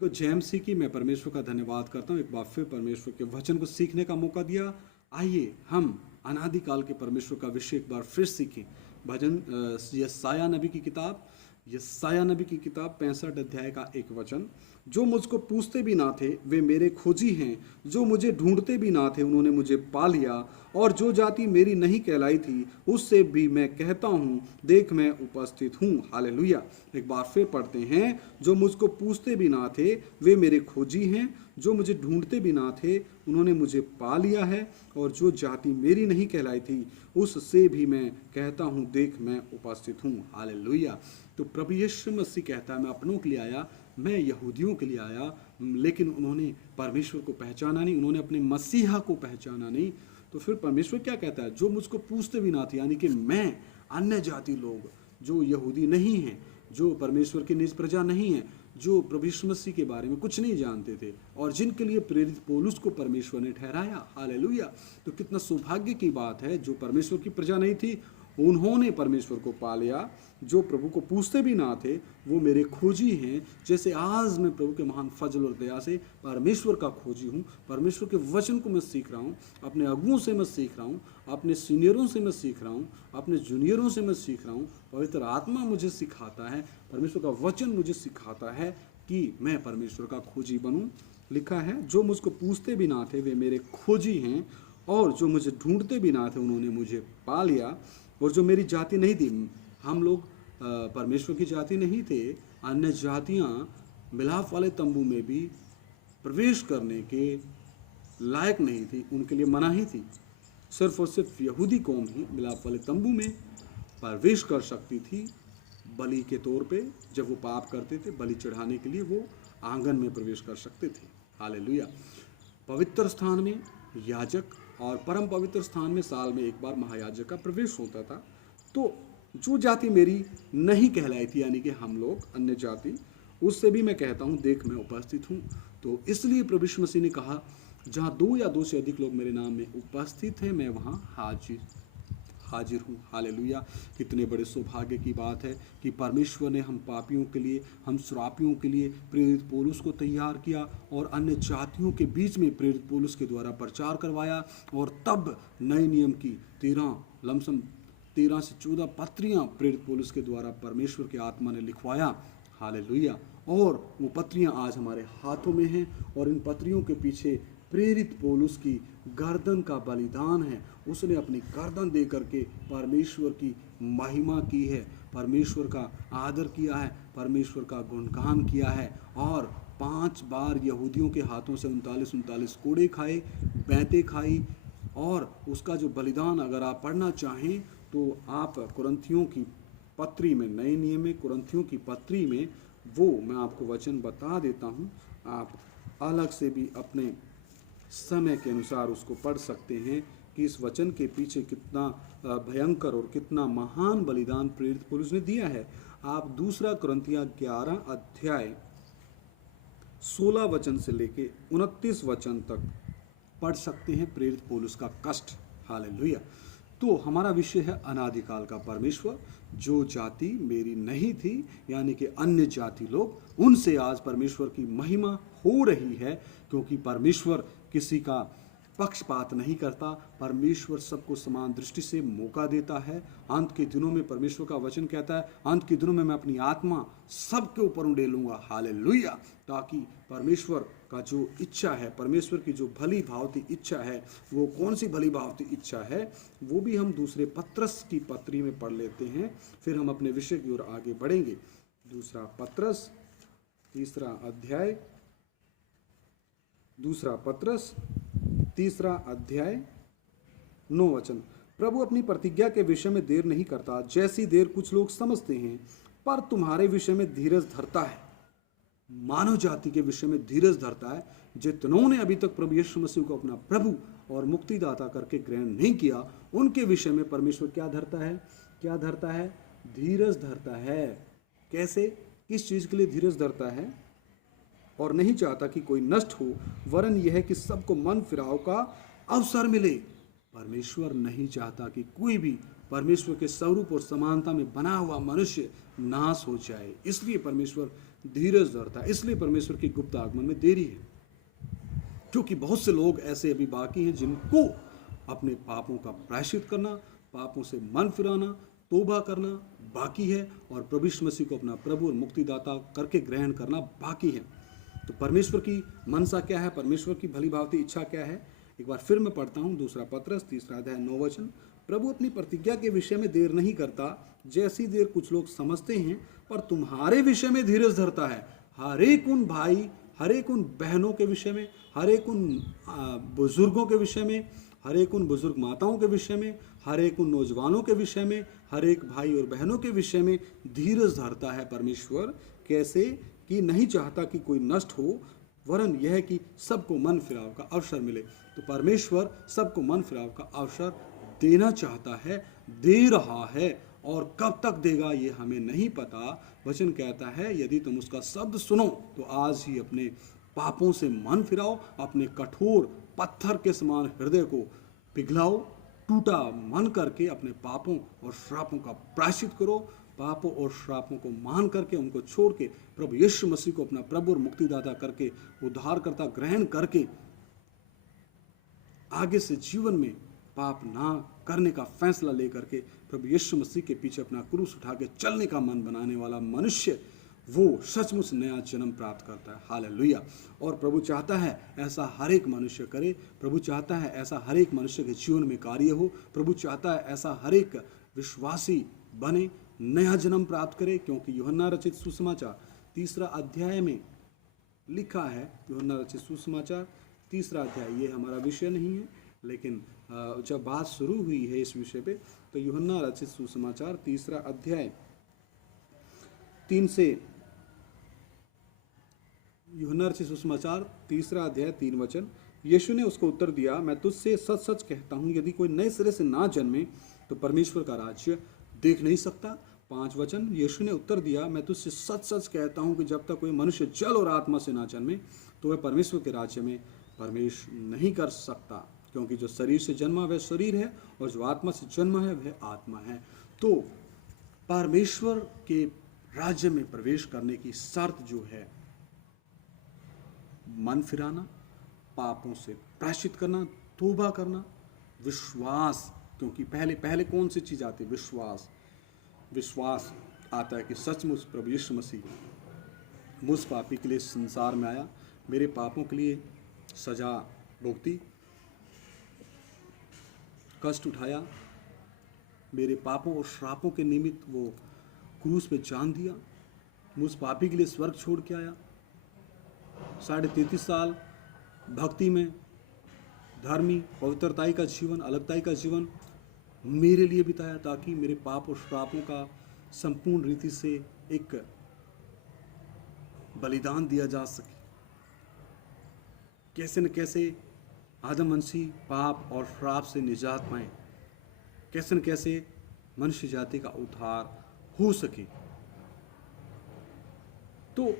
को जेएमसी की मैं परमेश्वर का धन्यवाद करता हूँ, एक बार फिर परमेश्वर के वचन को सीखने का मौका दिया। आइए हम अनादिकाल के परमेश्वर का विषय एक बार फिर सीखें। भजन यशायाह नबी की किताब, यशायाह नबी की किताब 65 अध्याय का एक वचन। जो मुझको पूछते भी ना थे वे मेरे खोजी हैं, जो मुझे ढूंढते भी ना थे उन्होंने मुझे पा लिया। और जो जाति मेरी नहीं कहलाई थी उससे भी मैं कहता हूँ, देख मैं उपस्थित हूँ। हालेलुया। एक बार फिर पढ़ते हैं, जो मुझको पूछते भी ना थे वे मेरे खोजी हैं, जो मुझे ढूंढते भी ना थे उन्होंने मुझे पा लिया है। और जो जाति मेरी नहीं कहलाई थी उससे भी मैं कहता हूँ, देख मैं उपस्थित हूँ। हालेलुया। तो प्रभु यीशु मसीह कहता है, मैं अपनों के लिए आया, मैं यहूदियों के लिए आया, लेकिन उन्होंने परमेश्वर को पहचाना नहीं, उन्होंने अपने मसीहा को पहचाना नहीं। तो फिर परमेश्वर क्या कहता है, जो मुझको पूछते भी ना थे, यानी कि मैं, अन्य जाति लोग जो यहूदी नहीं हैं, जो परमेश्वर की निज प्रजा नहीं है, जो प्रभु यीशु मसीह के बारे में कुछ नहीं जानते थे, और जिनके लिए प्रेरित पौलुस को परमेश्वर ने ठहराया। हालेलुया। तो कितना सौभाग्य की बात है, जो परमेश्वर की प्रजा नहीं थी उन्होंने परमेश्वर को पा लिया। जो प्रभु को पूछते भी ना थे वो मेरे खोजी हैं। जैसे आज मैं प्रभु के महान फजल और दया से परमेश्वर का खोजी हूँ, परमेश्वर के वचन को मैं सीख रहा हूँ, अपने अगुओं से मैं सीख रहा हूँ, अपने सीनियरों से मैं सीख रहा हूँ, अपने जूनियरों से मैं सीख रहा हूँ। पवित्र आत्मा मुझे सिखाता है, परमेश्वर का वचन मुझे सिखाता है कि मैं परमेश्वर का खोजी बनूं। लिखा है, जो मुझको पूछते भी ना थे वे मेरे खोजी हैं, और जो मुझे ढूंढते भी ना थे उन्होंने मुझे पा लिया। और जो मेरी जाति नहीं थी, हम लोग परमेश्वर की जाति नहीं थे, अन्य जातियां मिलाप वाले तंबू में भी प्रवेश करने के लायक नहीं थी, उनके लिए मनाही थी। सिर्फ और सिर्फ यहूदी कौम ही मिलाप वाले तंबू में प्रवेश कर सकती थी। बलि के तौर पे जब वो पाप करते थे, बलि चढ़ाने के लिए वो आंगन में प्रवेश कर सकते थे। हालेलुया। पवित्र स्थान में याजक और परम पवित्र स्थान में साल में एक बार महायाजक का प्रवेश होता था। तो जो जाति मेरी नहीं कहलाई थी, यानी कि हम लोग अन्य जाति, उससे भी मैं कहता हूँ, देख मैं उपस्थित हूँ। तो इसलिए प्रभु यीशु मसीह ने कहा, जहाँ 2 या 2 से अधिक लोग मेरे नाम में उपस्थित हैं मैं वहाँ हाजिर हूँ। हालेलुया। कितने बड़े सौभाग्य की बात है कि परमेश्वर ने हम पापियों के लिए, हम श्रापियों के लिए प्रेरित पौलुस को तैयार किया और अन्य जातियों के बीच में प्रेरित पौलुस के द्वारा प्रचार करवाया। और तब नए नियम की 13 से 14 पत्रियां प्रेरित पौलुस के द्वारा परमेश्वर के आत्मा ने लिखवाया। हालेलुया। और वो पत्रियां आज हमारे हाथों में हैं, और इन पत्रियों के पीछे प्रेरित पौलुस की गर्दन का बलिदान है। उसने अपनी गर्दन दे करके परमेश्वर की महिमा की है, परमेश्वर का आदर किया है, परमेश्वर का गुणगान किया है। और 5 बार यहूदियों के हाथों से 39 कोड़े खाए, बैंतें खाई। और उसका जो बलिदान अगर आप पढ़ना चाहें तो आप कुरिन्थियों की पत्री में, नए नियम में कुरिन्थियों की पत्री में, वो मैं आपको वचन बता देता हूँ। आप अलग से भी अपने समय के अनुसार उसको पढ़ सकते हैं कि इस वचन के पीछे कितना भयंकर और कितना महान बलिदान प्रेरित पौलुस ने दिया है। आप 2 कुरिन्थियों 11 अध्याय 16 वचन से लेके 29 वचन तक पढ़ सकते हैं, प्रेरित पौलुस का कष्ट। हालेलुया। तो हमारा विषय है अनादिकाल का परमेश्वर। जो जाति मेरी नहीं थी, यानी कि अन्य जाति लोग, उनसे आज परमेश्वर की महिमा हो रही है, क्योंकि परमेश्वर किसी का पक्षपात नहीं करता। परमेश्वर सबको समान दृष्टि से मौका देता है। अंत के दिनों में परमेश्वर का वचन कहता है, अंत के दिनों में मैं अपनी आत्मा सबके ऊपर उंडेलूंगा। हालेलुया। ताकि परमेश्वर का जो इच्छा है, परमेश्वर की जो भली भावती इच्छा है, वो कौन सी भली भावती इच्छा है, वो भी हम 2 पत्रस की पत्री में पढ़ लेते हैं। फिर हम अपने विषय की ओर आगे बढ़ेंगे। 2 पत्रस 3 अध्याय, 2 पत्रस 3 अध्याय 9 वचन। प्रभु अपनी प्रतिज्ञा के विषय में देर नहीं करता, जैसी देर कुछ लोग समझते हैं, पर तुम्हारे विषय में धीरज धरता है। मानव जाति के विषय में धीरज धरता है। जितनों ने अभी तक प्रभु यीशु मसीह को अपना प्रभु और मुक्तिदाता करके ग्रहण नहीं किया, उनके विषय में परमेश्वर क्या धरता है? क्या धरता है? धीरज धरता है। कैसे? किस चीज के लिए धीरज धरता है? और नहीं चाहता कि कोई नष्ट हो, वरन यह है कि सबको मन फिराव का अवसर मिले। परमेश्वर नहीं चाहता कि कोई भी परमेश्वर के स्वरूप और समानता में बना हुआ मनुष्य नाश हो जाए। इसलिए परमेश्वर धीरज धरता है। इसलिए परमेश्वर की गुप्त आगमन में देरी है, क्योंकि बहुत से लोग ऐसे अभी बाकी हैं जिनको अपने पापों का प्रायश्चित करना, पापों से मन फिराना, तौबा करना बाकी है और प्रभु यीशु मसीह को अपना प्रभु और मुक्तिदाता करके ग्रहण करना बाकी है। तो परमेश्वर की मनसा क्या है, परमेश्वर की भली भांति इच्छा क्या है? एक बार फिर मैं पढ़ता हूँ, दूसरा पत्रस 3 अध्याय 9 वचन। प्रभु अपनी प्रतिज्ञा के विषय में देर नहीं करता, जैसी देर कुछ लोग समझते हैं, पर तुम्हारे विषय में धीरज धरता है। हर एक उन भाई, हर एक उन बहनों के विषय में, हर एक उन बुजुर्गों के विषय में, हर एक उन बुजुर्ग माताओं के विषय में, हर एक उन नौजवानों के विषय में, हर एक भाई और बहनों के विषय में धीरज धरता है परमेश्वर। कैसे? कि नहीं चाहता कि कोई नष्ट हो, वरन यह कि सबको मन फिराव का अवसर मिले। तो परमेश्वर सबको मन फिराव का अवसर देना चाहता है, दे रहा है, और कब तक देगा ये हमें नहीं पता। वचन कहता है यदि तुम उसका शब्द सुनो तो आज ही अपने पापों से मन फिराओ, अपने कठोर पत्थर के समान हृदय को पिघलाओ, टूटा मन करके अपने पापों और श्रापों का प्रायश्चित करो, पापों और श्रापों को मान करके उनको छोड़ के प्रभु यीशु मसीह को अपना प्रभु और मुक्तिदाता करके, उद्धारकर्ता ग्रहण करके आगे से जीवन में पाप ना करने का फैसला लेकर के प्रभु यीशु मसीह के पीछे अपना क्रूस उठा के चलने का मन बनाने वाला मनुष्य, वो सचमुच नया जन्म प्राप्त करता है। हालेलुया। और प्रभु चाहता है ऐसा हर एक मनुष्य करे, प्रभु चाहता है ऐसा हर एक मनुष्य के जीवन में कार्य हो, प्रभु चाहता है ऐसा हर एक विश्वासी बने, नया जन्म प्राप्त करे। क्योंकि यूहन्ना रचित सुसमाचार 3 अध्याय में लिखा है, यूहन्ना रचित सुसमाचार 3 अध्याय, ये हमारा विषय नहीं है, लेकिन जब बात शुरू हुई है इस विषय पे, तो यूहन्ना रचित सुसमाचार 3 अध्याय 3 से, यूहन्ना रचित सुसमाचार 3 अध्याय 3 वचन। यीशु ने उसको उत्तर दिया, मैं तुझसे सच सच कहता हूँ, यदि कोई नए सिरे से ना जन्मे तो परमेश्वर का राज्य देख नहीं सकता। 5 वचन। यीशु ने उत्तर दिया, मैं तुझसे सच सच कहता हूँ कि जब तक कोई मनुष्य जल और आत्मा से ना जन्मे तो वह परमेश्वर के राज्य में प्रवेश नहीं कर सकता। क्योंकि जो शरीर से जन्मा वह शरीर है, और जो आत्मा से जन्मा है वह आत्मा है। तो परमेश्वर के राज्य में प्रवेश करने की शर्त जो है, मन फिराना, पापों से प्रायश्चित करना, तौबा करना, विश्वास। क्योंकि पहले कौन सी चीज आती है? विश्वास। विश्वास आता है कि सचमुच प्रभु यीशु मसीह मुझ पापी के लिए संसार में आया, मेरे पापों के लिए सजा भुगती, कष्ट उठाया, मेरे पापों और श्रापों के निमित्त वो क्रूस पे जान दिया, मुझ पापी के लिए स्वर्ग छोड़ के आया, 33.5 साल भक्ति में, धर्मी, पवित्रताई का जीवन, अलगताई का जीवन मेरे लिए बिताया, ताकि मेरे पाप और श्रापों का संपूर्ण रीति से एक बलिदान दिया जा सके। कैसे न कैसे आदमवंशी पाप और श्राप से निजात पाए, कैसे न कैसे मनुष्य जाति का उद्धार हो सके। तो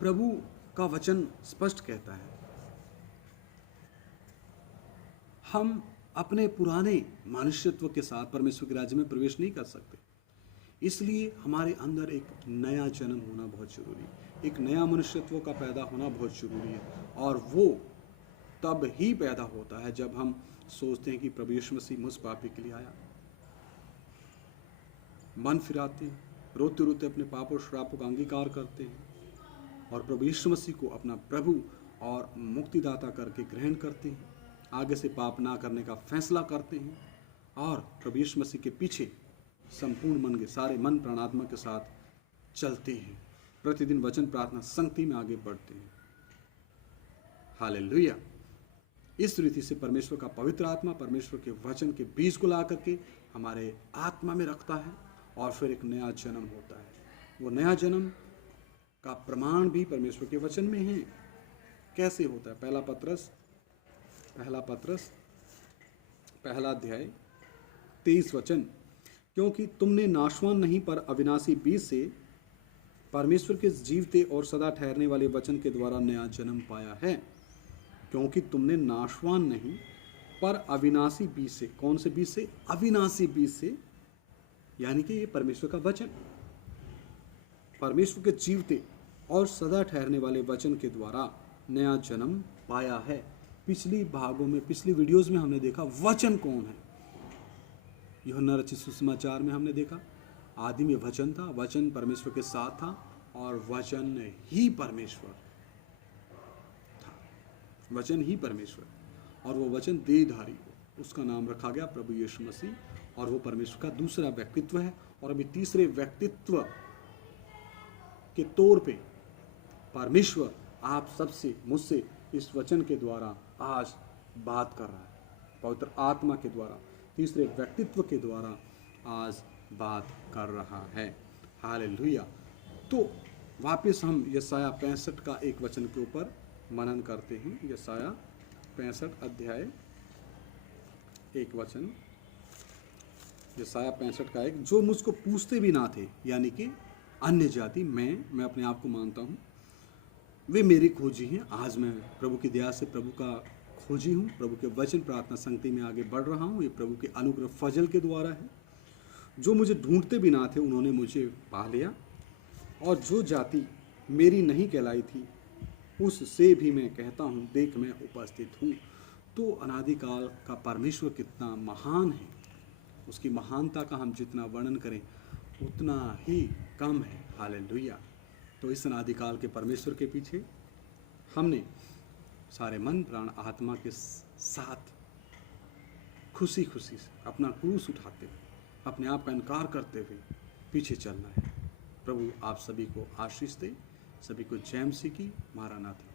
प्रभु का वचन स्पष्ट कहता है, हम अपने पुराने मनुष्यत्व के साथ परमेश्वर के राज्य में प्रवेश नहीं कर सकते। इसलिए हमारे अंदर एक नया जन्म होना बहुत जरूरी है, एक नया मनुष्यत्व का पैदा होना बहुत जरूरी है। और वो तब ही पैदा होता है जब हम सोचते हैं कि प्रभु यीशु मसीह मुझ पापी के लिए आया, मन फिराते हैं, रोते रोते अपने पाप और श्रापों का अंगीकार करते हैं, और प्रभु यीशु मसीह को अपना प्रभु और मुक्तिदाता करके ग्रहण करते हैं, आगे से पाप ना करने का फैसला करते हैं, और प्रभु यीशु मसीह के पीछे संपूर्ण मन के सारे मन प्राणात्मा के साथ चलते हैं, प्रतिदिन वचन प्रार्थना संगति में आगे बढ़ते हैं। हालेलुया। इस रीति से परमेश्वर का पवित्र आत्मा परमेश्वर के वचन के बीज को ला करके हमारे आत्मा में रखता है, और फिर एक नया जन्म होता है। वो नया जन्म का प्रमाण भी परमेश्वर के वचन में है। कैसे होता है? पहला पत्रस 1 अध्याय 23 वचन। क्योंकि तुमने नाशवान नहीं पर अविनाशी बीज से परमेश्वर के जीवते और सदा ठहरने वाले वचन के द्वारा नया जन्म पाया है। क्योंकि तुमने नाशवान नहीं पर अविनाशी बीज से। कौन से बीज से? अविनाशी बीज से, यानी कि ये परमेश्वर का वचन। परमेश्वर के जीवते और सदा ठहरने वाले वचन के द्वारा नया जन्म पाया है। पिछली भागों में, पिछली वीडियोस में हमने देखा वचन कौन है। यूहन्ना रचित सुसमाचार में हमने देखा आदि में वचन था, वचन परमेश्वर के साथ था और वचन ही परमेश्वर था, वचन ही परमेश्वर, और वो वचन देहधारी हो, उसका नाम रखा गया प्रभु यीशु मसीह, और वो परमेश्वर का दूसरा व्यक्तित्व है। और अभी तीसरे व्यक्तित्व के तौर पे परमेश्वर आप सबसे, मुझसे इस वचन के द्वारा आज बात कर रहा है, पवित्र आत्मा के द्वारा, तीसरे व्यक्तित्व के द्वारा आज बात कर रहा है। हालेलुया। तो वापस हम यशाया 65 का एक वचन के ऊपर मनन करते हैं। यशाया 65 अध्याय एक वचन, यशाया 65 का एक, जो मुझको पूछते भी ना थे, यानी कि अन्य जाति, मैं अपने आप को मानता हूँ वे मेरी खोजी हैं। आज मैं प्रभु की दया से प्रभु का खोजी हूँ, प्रभु के वचन प्रार्थना संगति में आगे बढ़ रहा हूँ। ये प्रभु के अनुग्रह फजल के द्वारा है। जो मुझे ढूंढते भी ना थे उन्होंने मुझे पा लिया, और जो जाति मेरी नहीं कहलाई थी उससे भी मैं कहता हूँ देख मैं उपस्थित हूँ। तो अनादिकाल का परमेश्वर कितना महान है, उसकी महानता का हम जितना वर्णन करें उतना ही कम है। हालेलुया। तो इस अनादिकाल के परमेश्वर के पीछे हमने सारे मन प्राण आत्मा के साथ खुशी खुशी से अपना क्रूस उठाते हुए, अपने आप का इनकार करते हुए पीछे चलना है। प्रभु आप सभी को आशीष दे, सभी को जय मसीह की। मारानाथा।